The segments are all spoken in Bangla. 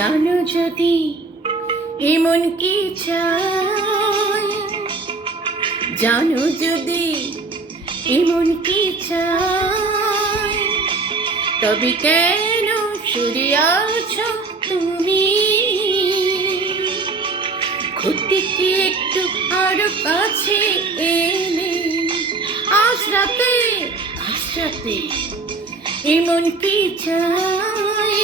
জানো যদি এমন কি চাই, জানো যদি এমন কি চাই, তবে কেন সরে আছো তুমি? ঘুরতে কি একটু আরো কাছে এলে আজ রাতে এমন কি চাই,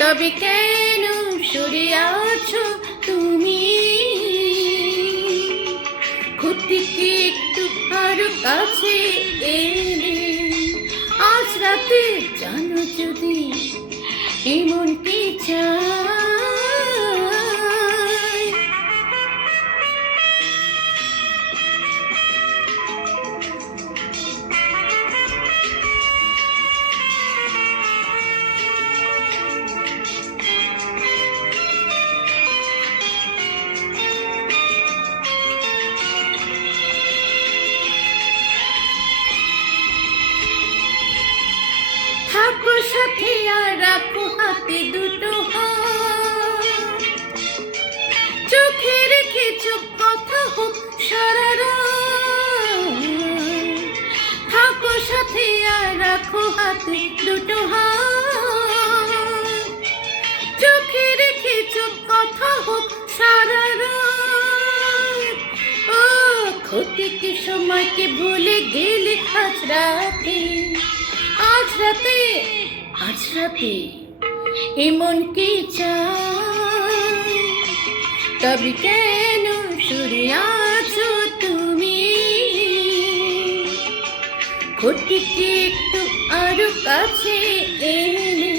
তবে কেন সরে আছো তুমি? ঘুরতে কি একটু আরো কাছে এলে আজ রাতে জানো যদি এমন কি চাই। থাকো সাথে আর রাখো হাতে দুটো হাত, চোখে রেখে চুপ কথা হোক সারা রাত। থাকো সাথে আর রাখো হাতে দুটো হাত, চোখে রেখে চুপ কথা হোক সারা রাত। ও ক্ষতিকে সময়কে ভুলে গেলে আজ রাতে এমন কি চাই, তবে কেন সরে আছো তুমি? ঘটিকে একটু আরো কাছে এলে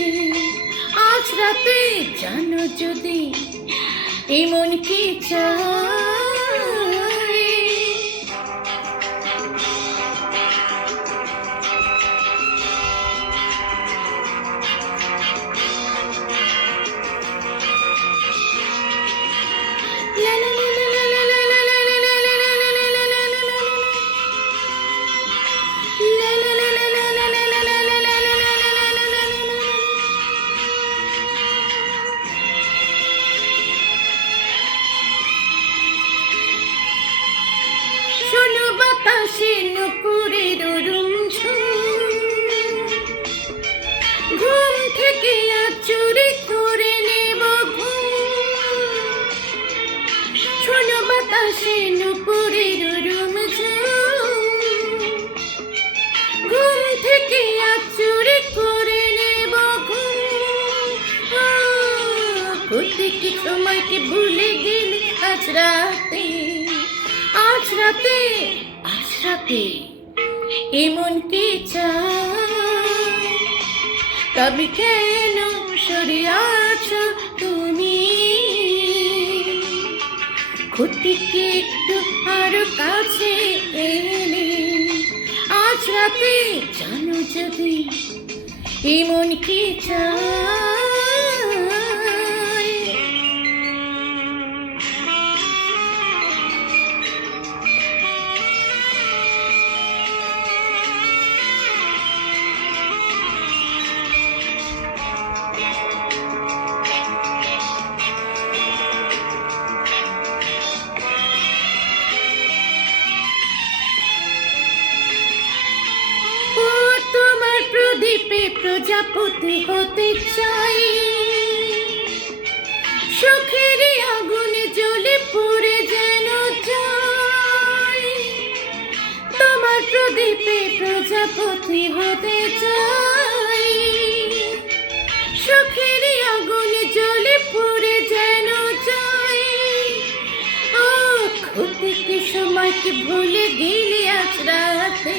আজ রাতে জানো যদি এমন কি চাই। শোনো বাতাসে নুপুরের রুমঝুম, ঘুম থেকে আজ চুরি করে নেব ঘুম। শোনো বাতাসে নুপুরের রুমঝুম, ঘুম থেকে আজ চুরি করে নেব ঘুম। প্রত্যেকটি সময়কে ভুলে গেলে আজ রাতে এমন কি চাই, তবে কেন সরে আছো তুমি? ঘুরতে একটু আরো কাছে এলে আজ রাতে জানো যদি এমন কি চাই। প্রদীপে প্রজাপতি হতে চাই, সুখের আগুনে জ্বলে পুড়ে যেন যাই। তোমার প্রদীপে প্রজাপতি হতে চাই, সুখের আগুনে জ্বলে পুড়ে যেন যাই। ও ক্ষতিকে সময়কে ভুলে গেলে আজ রাতে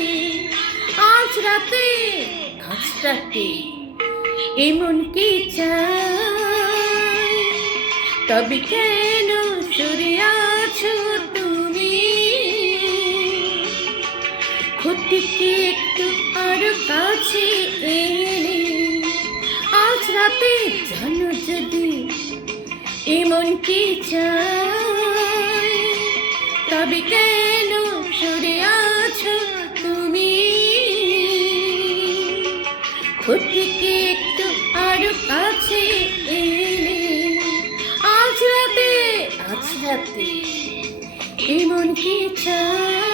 এমন কি চাই, তবে কেন সরে আছো তুমি? ঘুরতে একটু আরো কাছে এলে আজ রাতে জানো যদি এমন কি চাই, তবে কেন সরে আছো তুমি? ঘুরতে একটু আরো কাছে সাথে এমন কি চাই